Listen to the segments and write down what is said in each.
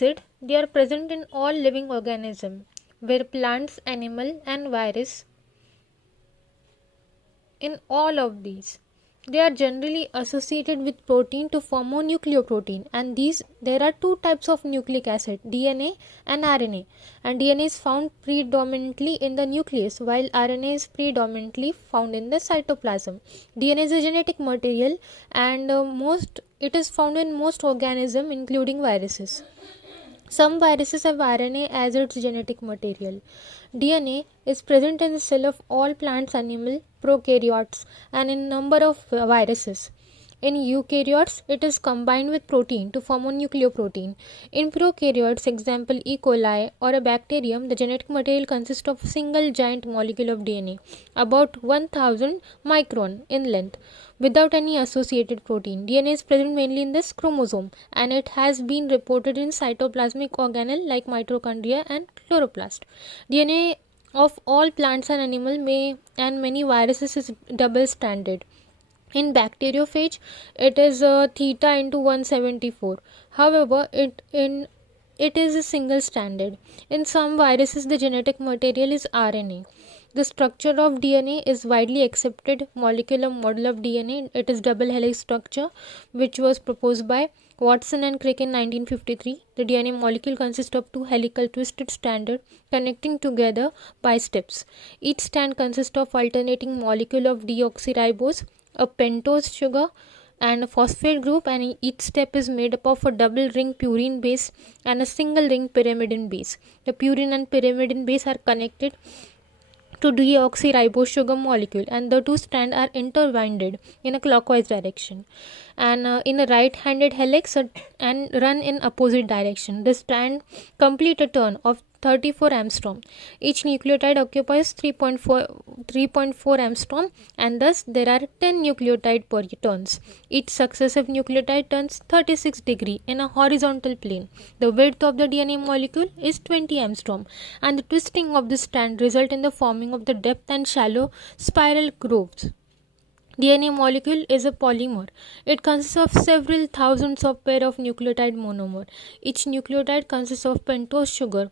acid, they are present in all living organisms, where plants, animal and virus. In all of these, they are generally associated with protein to form a nucleoprotein, and there are two types of nucleic acid, DNA and RNA, and DNA is found predominantly in the nucleus while RNA is predominantly found in the cytoplasm. DNA is a genetic material, and it is found in most organisms including viruses. Some viruses have RNA as its genetic material. DNA is present in the cell of all plants, animal, prokaryotes, and in number of viruses. In eukaryotes, it is combined with protein to form a nucleoprotein. In prokaryotes, example E. coli or a bacterium, the genetic material consists of a single giant molecule of DNA, about 1000 micron in length, without any associated protein. DNA is present mainly in this chromosome, and it has been reported in cytoplasmic organelle like mitochondria and chloroplast. DNA of all plants and animals and many viruses is double-stranded. In bacteriophage, it is theta into 174. However, it is a single-stranded. In some viruses, the genetic material is RNA. The structure of DNA is widely accepted molecular model of DNA. It is double helix structure, which was proposed by Watson and Crick in 1953. The DNA molecule consists of two helical twisted strands connecting together by steps. Each strand consists of alternating molecule of deoxyribose, a pentose sugar, and a phosphate group, and each step is made up of a double ring purine base and a single ring pyrimidine base. The purine and pyrimidine base are connected to deoxyribose sugar molecule, and the two strands are intertwined in a clockwise direction and in a right-handed helix and run in opposite direction. The strand complete a turn of 34 angstrom. Each nucleotide occupies 3.4 angstrom, and thus there are 10 nucleotide per turns. Each successive nucleotide turns 36 degrees in a horizontal plane. The width of the DNA molecule is 20 angstrom, and the twisting of the strand result in the forming of the depth and shallow spiral grooves. DNA molecule is a polymer. It consists of several thousands of pair of nucleotide monomer. Each nucleotide consists of pentose sugar,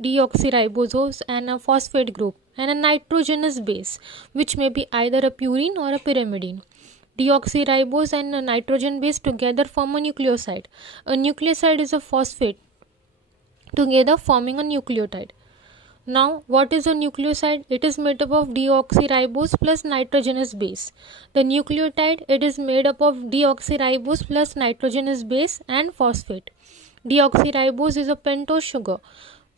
deoxyribose, and a phosphate group, and a nitrogenous base, which may be either a purine or a pyrimidine. Deoxyribose and a nitrogen base together form a nucleoside. A nucleoside is a phosphate together forming a nucleotide. Now, what is a nucleoside? It is made up of deoxyribose plus nitrogenous base. The nucleotide, it is made up of deoxyribose plus nitrogenous base and phosphate. Deoxyribose is a pentose sugar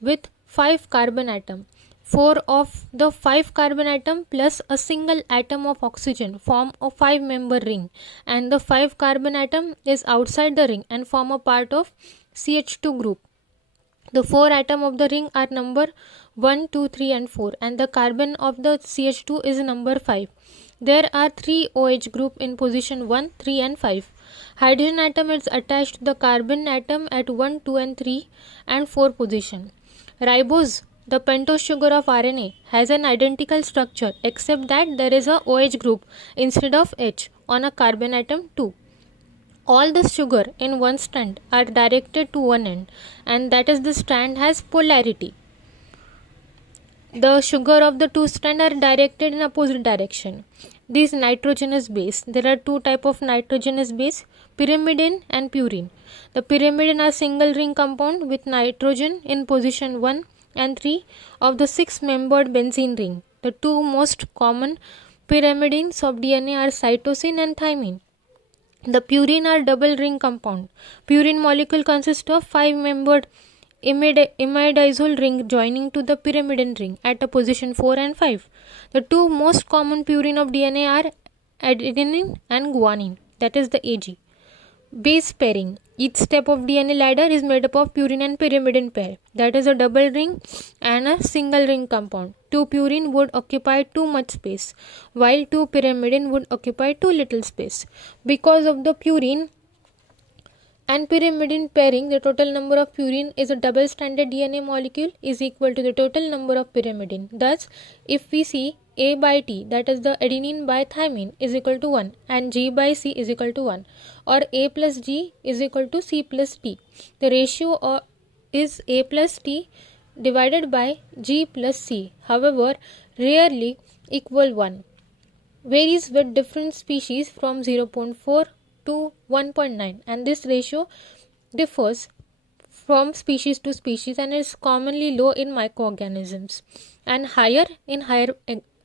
with 5 carbon atom. 4 of the 5 carbon atom plus a single atom of oxygen form a 5-member ring, and the 5 carbon atom is outside the ring and form a part of CH2 group. The 4 atoms of the ring are number 1, 2, 3 and 4, and the carbon of the CH2 is number 5. There are 3 OH group in position 1, 3 and 5. Hydrogen atom is attached to the carbon atom at 1, 2 and 3 and 4 position. Ribose, the pentose sugar of RNA, has an identical structure except that there is a OH group instead of H on a carbon atom 2. All the sugar in one strand are directed to one end, and that is the strand has polarity. The sugar of the two strands are directed in opposite direction. This nitrogenous base, there are two types of nitrogenous base, pyrimidine and purine. The pyrimidine are single ring compound with nitrogen in position 1 and 3 of the 6-membered benzene ring. The two most common pyrimidines of DNA are cytosine and thymine. The purine are double ring compound. Purine molecule consists of 5-membered imidazole ring joining to the pyrimidine ring at a position 4 and 5. The two most common purine of DNA are adenine and guanine, that is the AG. Base pairing. Each step of DNA ladder is made up of purine and pyrimidine pair, that is a double ring and a single ring compound. 2 purine would occupy too much space, while 2 pyrimidine would occupy too little space. Because of the purine and pyrimidine pairing, the total number of purine is a double-stranded DNA molecule is equal to the total number of pyrimidine. Thus, if we see A by T, that is the adenine by thymine, is equal to 1, and G by C is equal to 1, or A plus G is equal to C plus T. The ratio is A plus T divided by G plus C. However, rarely equal 1. Varies with different species from 0.4 to 1.9, and this ratio differs from species to species and is commonly low in microorganisms and higher in higher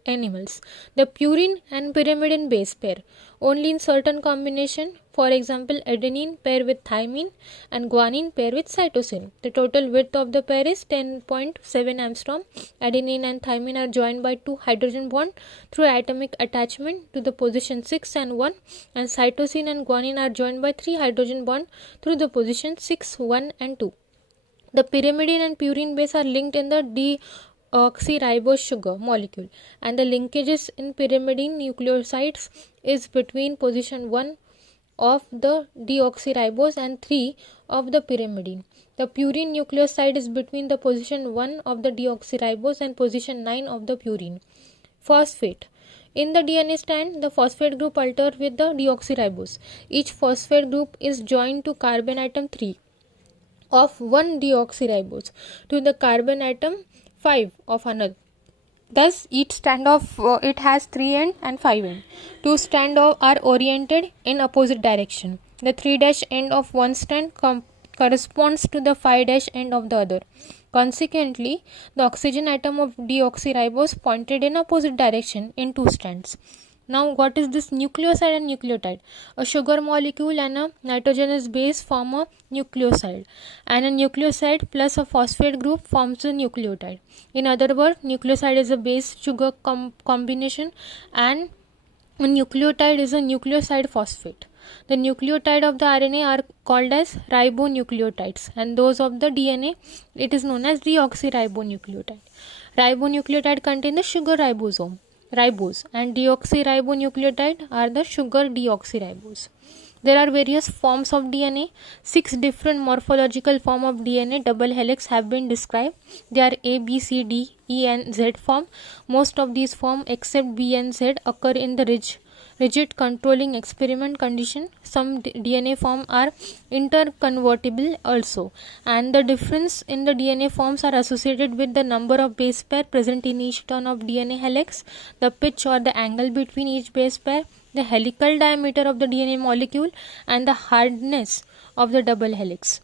animals. The purine and pyrimidine base pair only in certain combination, for example adenine pair with thymine and guanine pair with cytosine. The total width of the pair is 10.7 angstrom. Adenine and thymine are joined by 2 hydrogen bond through atomic attachment to the position 6 and 1, and cytosine and guanine are joined by 3 hydrogen bond through the position 6, 1 and 2. The pyrimidine and purine base are linked in the deoxyribose sugar molecule, and the linkages in pyrimidine nucleosides is between position 1 of the deoxyribose and 3 of the pyrimidine. The purine nucleoside is between the position 1 of the deoxyribose and position 9 of the purine. Phosphate. In the DNA strand, the phosphate group alters with the deoxyribose. Each phosphate group is joined to carbon atom 3 of one deoxyribose to the carbon atom 5 of another. Thus, each strand of it has 3 ends and 5 ends. 2 strands are oriented in opposite direction. The 3' end of one strand corresponds to the 5' end of the other. Consequently, the oxygen atom of deoxyribose pointed in opposite direction in 2 strands. Now, what is this nucleoside and nucleotide? A sugar molecule and a nitrogenous base form a nucleoside, and a nucleoside plus a phosphate group forms a nucleotide. In other words, nucleoside is a base sugar combination and a nucleotide is a nucleoside phosphate. The nucleotide of the RNA are called as ribonucleotides, and those of the DNA it is known as deoxyribonucleotide. Ribonucleotide contain the sugar ribose, and deoxyribonucleotide are the sugar deoxyribose. There are various forms of DNA. 6 different morphological forms of DNA double helix have been described. They are A, B, C, D, E and Z form. Most of these forms except B and Z occur in the rigid controlling experiment condition. Some DNA forms are interconvertible also, and the difference in the DNA forms are associated with the number of base pair present in each turn of DNA helix, the pitch or the angle between each base pair, the helical diameter of the DNA molecule, and the hardness of the double helix.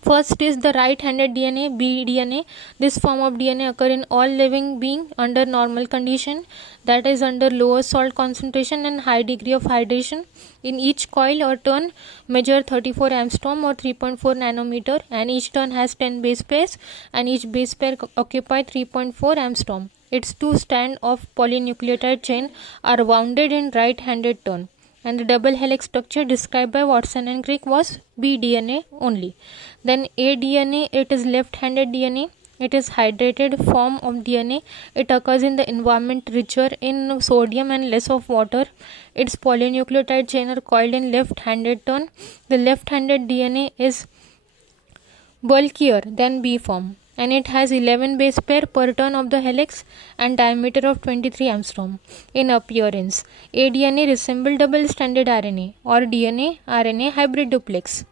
First is the right-handed DNA, bDNA. This form of DNA occurs in all living beings under normal condition, that is under lower salt concentration and high degree of hydration. In each coil or turn measure 34 angstrom or 3.4 nanometer, and each turn has 10 base pairs, and each base pair occupy 3.4 angstrom. Its 2 strands of polynucleotide chain are wounded in right-handed turn, and the double helix structure described by Watson and Crick was bDNA only. Then aDNA, it is left-handed DNA. It is hydrated form of DNA. It occurs in the environment richer in sodium and less of water. Its polynucleotide chain are coiled in left-handed turn. The left-handed DNA is bulkier than B form, and it has 11 base pair per turn of the helix and diameter of 23 angstrom. In appearance, aDNA resembles double-stranded RNA or DNA-RNA hybrid duplex.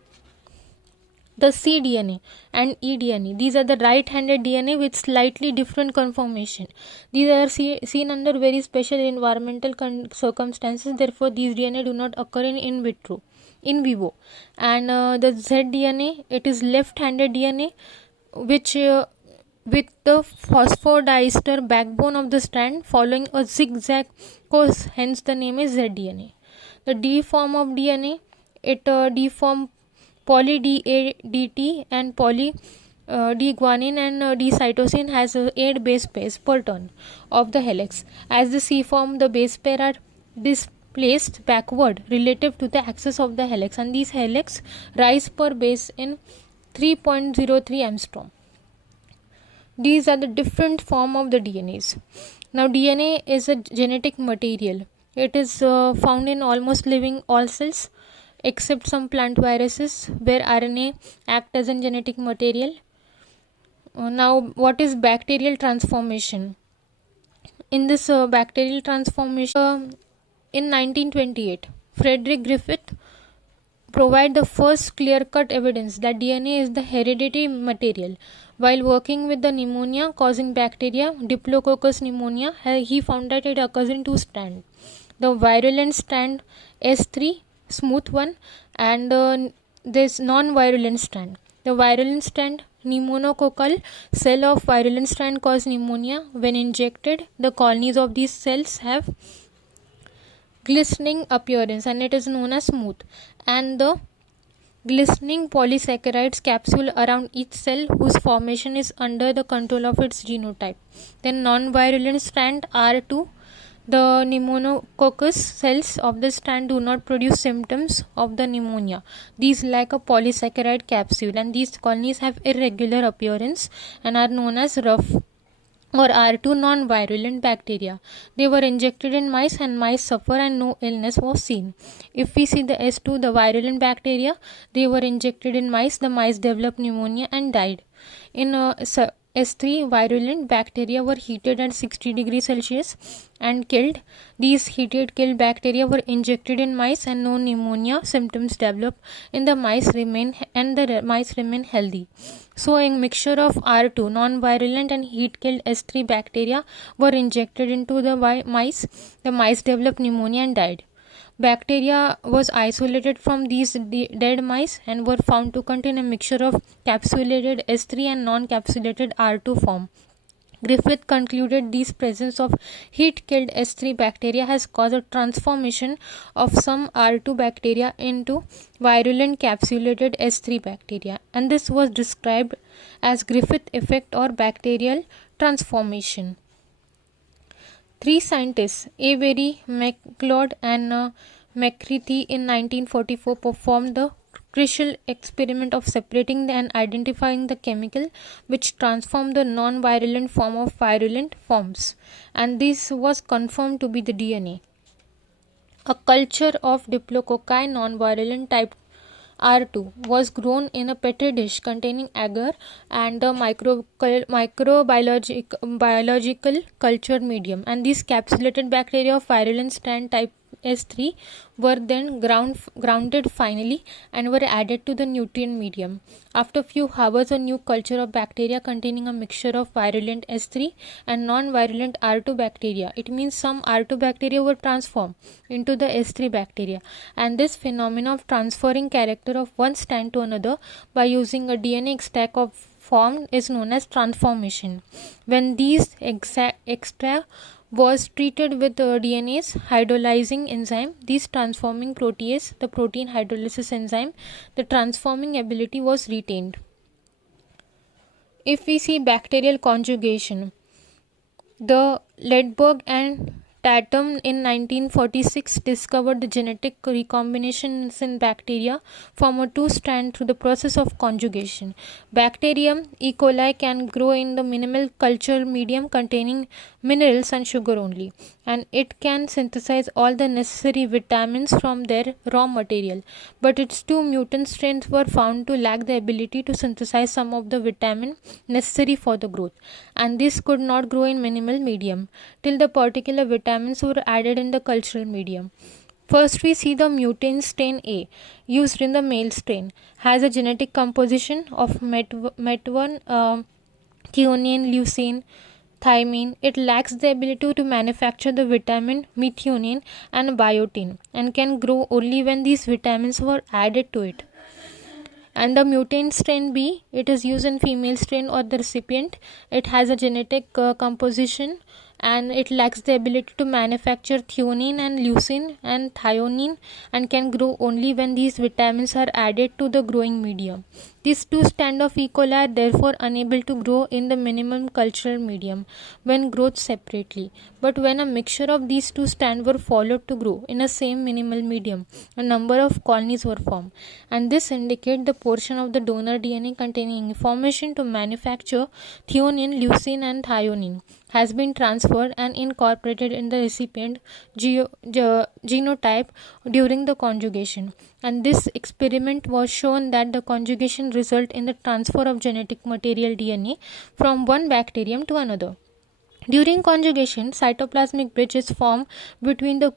The cDNA and eDNA, these are the right-handed DNA with slightly different conformation. These are seen under very special environmental circumstances. Therefore, these DNA do not occur in vivo. And the zDNA, it is left-handed DNA which with the phosphodiester backbone of the strand following a zigzag course, hence the name is zDNA. The D form of DNA, it deform poly DADT and poly D-guanine and D-cytosine has 8 base pairs per turn of the helix. As the C form, the base pair are displaced backward relative to the axis of the helix, and these helix rise per base in 3.03 angstrom. These are the different form of the DNAs. Now, DNA is a genetic material. It is found in almost living all cells except some plant viruses where RNA act as a genetic material. Now, what is bacterial transformation? In this bacterial transformation, in 1928, Frederick Griffith provide the first clear-cut evidence that DNA is the hereditary material. While working with the pneumonia-causing bacteria, Diplococcus pneumonia, he found that it occurs in two strands. The virulent strand S3, smooth one, and this non-virulent strand. The virulent strand, pneumococcal cell of virulent strand cause pneumonia. When injected, the colonies of these cells have glistening appearance and it is known as smooth, and the glistening polysaccharides capsule around each cell whose formation is under the control of its genotype. Then non-virulent strand R2, the pneumococcus cells of the strand do not produce symptoms of the pneumonia. These lack a polysaccharide capsule and these colonies have irregular appearance and are known as rough or R2 non-virulent bacteria. They were injected in mice and mice suffer and no illness was seen. If we see the S2, the virulent bacteria, they were injected in mice, the mice developed pneumonia and died. In S3, virulent bacteria were heated at 60 degrees Celsius and killed. These heated killed bacteria were injected in mice and no pneumonia symptoms developed in the mice remain healthy. So a mixture of R2 non-virulent and heat-killed S3 bacteria were injected into the mice. The mice developed pneumonia and died. Bacteria was isolated from these dead mice and were found to contain a mixture of capsulated S3 and non-capsulated R2 form. Griffith concluded the presence of heat-killed S3 bacteria has caused a transformation of some R2 bacteria into virulent capsulated S3 bacteria, and this was described as Griffith effect or bacterial transformation. Three scientists, Avery, MacLeod and McCarty in 1944 performed the crucial experiment of separating and identifying the chemical which transformed the non-virulent form of virulent forms, and this was confirmed to be the DNA. A culture of Diplococci non-virulent type R2 was grown in a petri dish containing agar and the microbiological culture medium, and these capsulated bacteria of virulent strand type S3 were then grounded finally and were added to the nutrient medium. After few hours, a new culture of bacteria containing a mixture of virulent S3 and non-virulent R2 bacteria. It means some R2 bacteria were transformed into the S3 bacteria, and this phenomenon of transferring character of one strand to another by using a DNA extract of form is known as transformation. When these extra was treated with DNA's hydrolyzing enzyme, these transforming protease, the protein hydrolysis enzyme, the transforming ability was retained. If we see bacterial conjugation, the Ledberg and Tatum in 1946 discovered the genetic recombinations in bacteria from a two-strand through the process of conjugation. Bacterium E. coli can grow in the minimal culture medium containing minerals and sugar only, and it can synthesize all the necessary vitamins from their raw material, but its two mutant strains were found to lack the ability to synthesize some of the vitamin necessary for the growth, and this could not grow in minimal medium till the particular vitamins were added in the cultural medium. First, we see the mutant strain A, used in the male strain, has a genetic composition of met1, threonine, leucine, thymine. It lacks the ability to manufacture the vitamin methionine and biotin and can grow only when these vitamins were added to it. And the mutant strain B, it is used in female strain or the recipient. It has a genetic composition and it lacks the ability to manufacture threonine and leucine and thymine and can grow only when these vitamins are added to the growing medium. These two strands of E. coli are therefore unable to grow in the minimum cultural medium when growth separately. But when a mixture of these two strands were followed to grow in a same minimal medium, a number of colonies were formed, and this indicates the portion of the donor DNA containing information to manufacture threonine, leucine and thymine has been transferred and incorporated in the recipient genotype during the conjugation. And this experiment was shown that the conjugation result in the transfer of genetic material DNA from one bacterium to another. During conjugation, cytoplasmic bridge is formed between the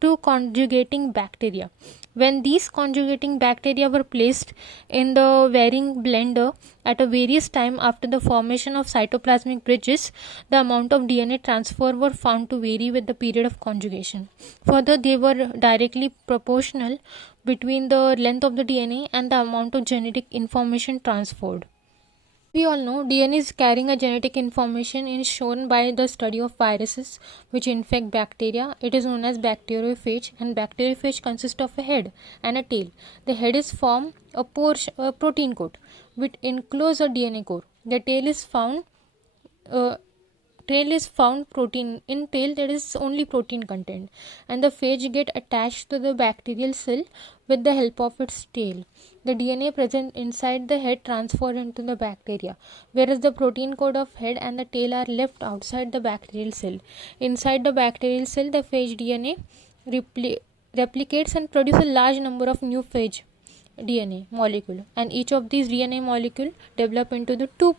two conjugating bacteria, When these conjugating bacteria were placed in the varying blender at a various time after the formation of cytoplasmic bridges, the amount of DNA transfer were found to vary with the period of conjugation. Further, they were directly proportional between the length of the DNA and the amount of genetic information transferred. We all know DNA is carrying a genetic information is shown by the study of viruses which infect bacteria. It is known as bacteriophage, and bacteriophage consists of a head and a tail. The head is formed a protein coat which encloses a DNA core. The uh, tail is found protein in tail, there is only protein content, and the phage get attached to the bacterial cell with the help of its tail. The DNA present inside the head transferred into the bacteria, whereas the protein coat of head and the tail are left outside the bacterial cell. Inside the bacterial cell, the phage DNA replicates and produces a large number of new phage DNA molecule, and each of these DNA molecule develop into the two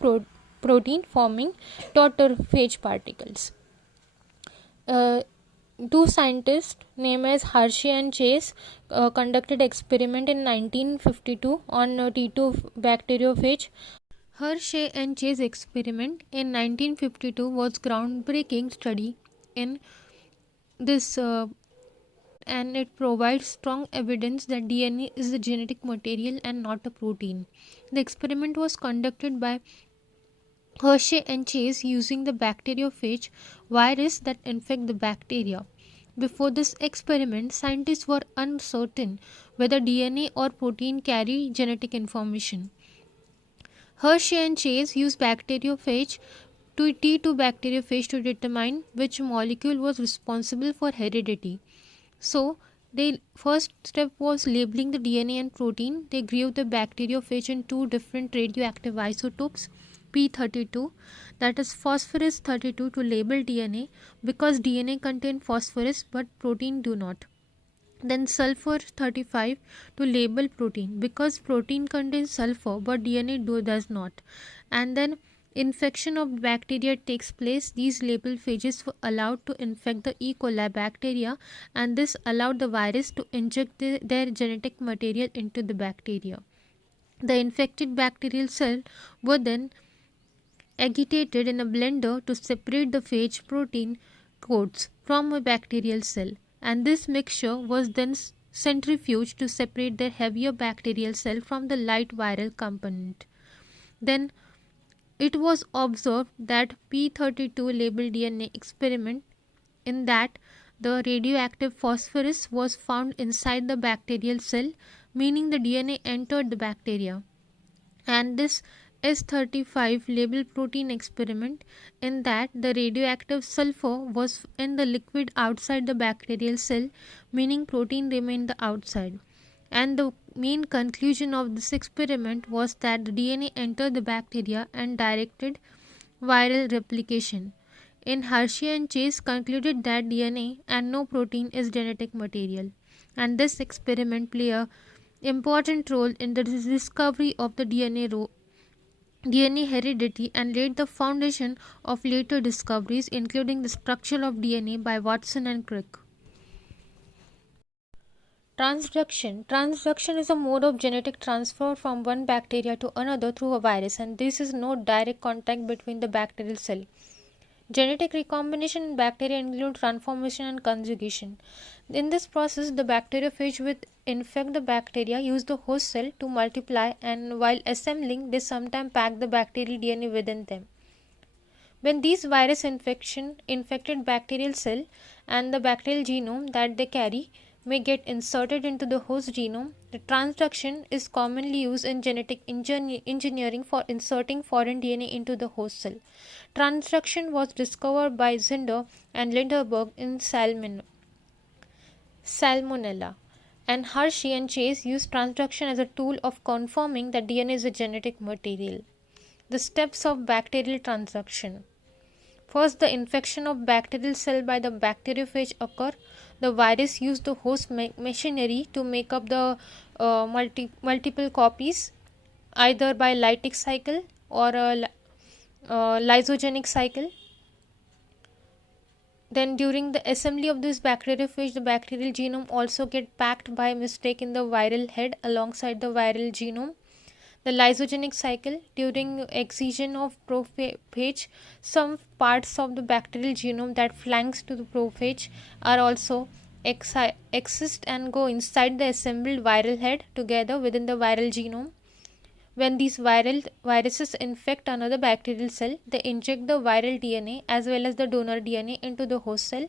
protein forming daughter phage particles. Two scientists named as Hershey and Chase conducted experiment in 1952 on T2 bacteriophage. Hershey and Chase experiment in 1952 was groundbreaking study in this and it provides strong evidence that DNA is a genetic material and not a protein. The experiment was conducted by Hershey and Chase using the bacteriophage virus that infect the bacteria. Before this experiment, scientists were uncertain whether DNA or protein carry genetic information. Hershey and Chase used bacteriophage to T2 bacteriophage to determine which molecule was responsible for heredity. So, the first step was labeling the DNA and protein. They grew the bacteriophage in two different radioactive isotopes, P32, that is phosphorus 32, to label DNA because DNA contain phosphorus but protein do not. Then sulfur 35 to label protein because protein contains sulfur but DNA does not. And then infection of bacteria takes place. These label phages were allowed to infect the E. coli bacteria, and this allowed the virus to inject their genetic material into the bacteria. The infected bacterial cell were then agitated in a blender to separate the phage protein coats from a bacterial cell, and this mixture was then centrifuged to separate the heavier bacterial cell from the light viral component. Then it was observed that P32 labeled DNA experiment in that the radioactive phosphorus was found inside the bacterial cell, meaning the DNA entered the bacteria. And this S35 label protein experiment in that the radioactive sulfur was in the liquid outside the bacterial cell, meaning protein remained the outside. And the main conclusion of this experiment was that the DNA entered the bacteria and directed viral replication. In Hershey and Chase concluded that DNA and no protein is genetic material, and this experiment played a important role in the discovery of the DNA heredity and laid the foundation of later discoveries, including the structure of DNA by Watson and Crick. Transduction. Transduction is a mode of genetic transfer from one bacteria to another through a virus, and this is no direct contact between the bacterial cell. Genetic recombination in bacteria include transformation and conjugation. In this process, the bacteriophage will infect the bacteria, use the host cell to multiply, and while assembling, they sometimes pack the bacterial DNA within them. When these virus infected bacterial cell and the bacterial genome that they carry may get inserted into the host genome, the transduction is commonly used in genetic engineering for inserting foreign DNA into the host cell. Transduction was discovered by Zinder and Linderberg in Salmonella, and Hershey and Chase used transduction as a tool of confirming that DNA is a genetic material. The steps of bacterial transduction. First, the infection of bacterial cell by the bacteriophage occur. The virus used the host machinery to make up the multiple copies, either by lytic cycle or a lysogenic cycle. Then during the assembly of this bacteriophage, the bacterial genome also get packed by mistake in the viral head alongside the viral genome. The lysogenic cycle, during excision of prophage, some parts of the bacterial genome that flanks to the prophage are also exist and go inside the assembled viral head together within the viral genome. When these viruses infect another bacterial cell, they inject the viral DNA as well as the donor DNA into the host cell.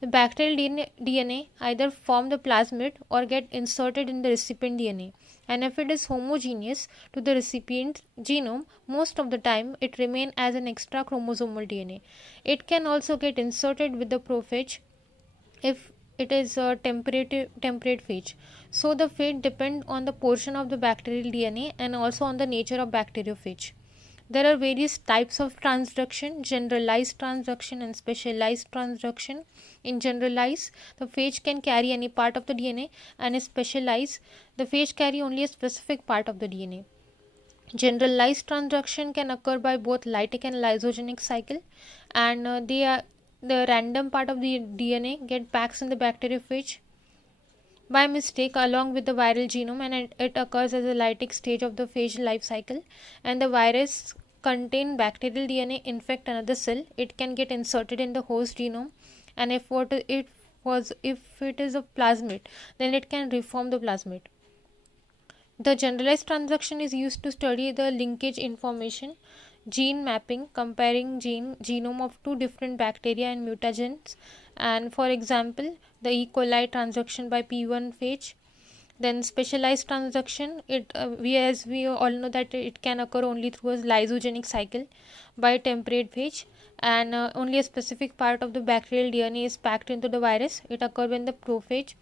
The bacterial DNA either form the plasmid or get inserted in the recipient DNA, and if it is homogeneous to the recipient genome, most of the time it remains as an extra chromosomal DNA. It can also get inserted with the prophage if it is a temperate phage. So the fate depends on the portion of the bacterial DNA and also on the nature of bacteriophage. There are various types of transduction: generalized transduction and specialized transduction. In generalized, the phage can carry any part of the DNA, and in specialized, the phage carry only a specific part of the DNA. Generalized transduction can occur by both lytic and lysogenic cycle, and the random part of the DNA get packed in the bacteriophage by mistake along with the viral genome, and it occurs as a lytic stage of the phage life cycle. And the virus contain bacterial DNA infect another cell, it can get inserted in the host genome, and if it is a plasmid, then it can reform the plasmid. The generalized transduction is used to study the linkage information, gene mapping, comparing genome of two different bacteria and mutagens, and for example the E. coli transduction by P1 phage. Then specialized transduction, as we all know that it can occur only through a lysogenic cycle by temperate phage, and only a specific part of the bacterial DNA is packed into the virus. It occurs when the prophage,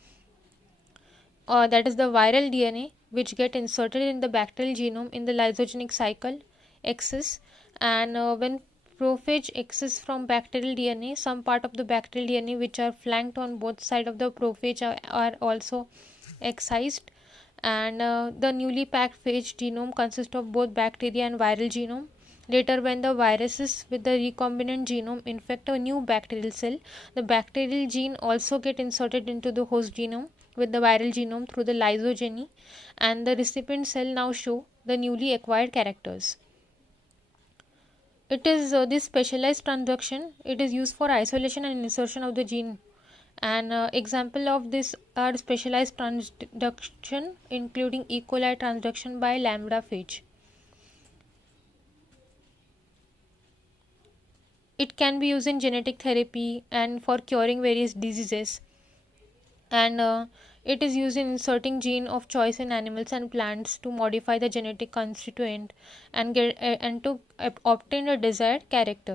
that is the viral DNA which get inserted in the bacterial genome in the lysogenic cycle exists, and when prophage exists from bacterial DNA, some part of the bacterial DNA which are flanked on both sides of the prophage are also excised, and the newly packed phage genome consists of both bacteria and viral genome. Later, when the viruses with the recombinant genome infect a new bacterial cell, the bacterial gene also get inserted into the host genome with the viral genome through the lysogeny, and the recipient cell now show the newly acquired characters. It is this specialized transduction, it is used for isolation and insertion of the gene, and example of this are specialized transduction including E. coli transduction by lambda phage. It can be used in genetic therapy and for curing various diseases, and it is used in inserting gene of choice in animals and plants to modify the genetic constituent and to obtain a desired character.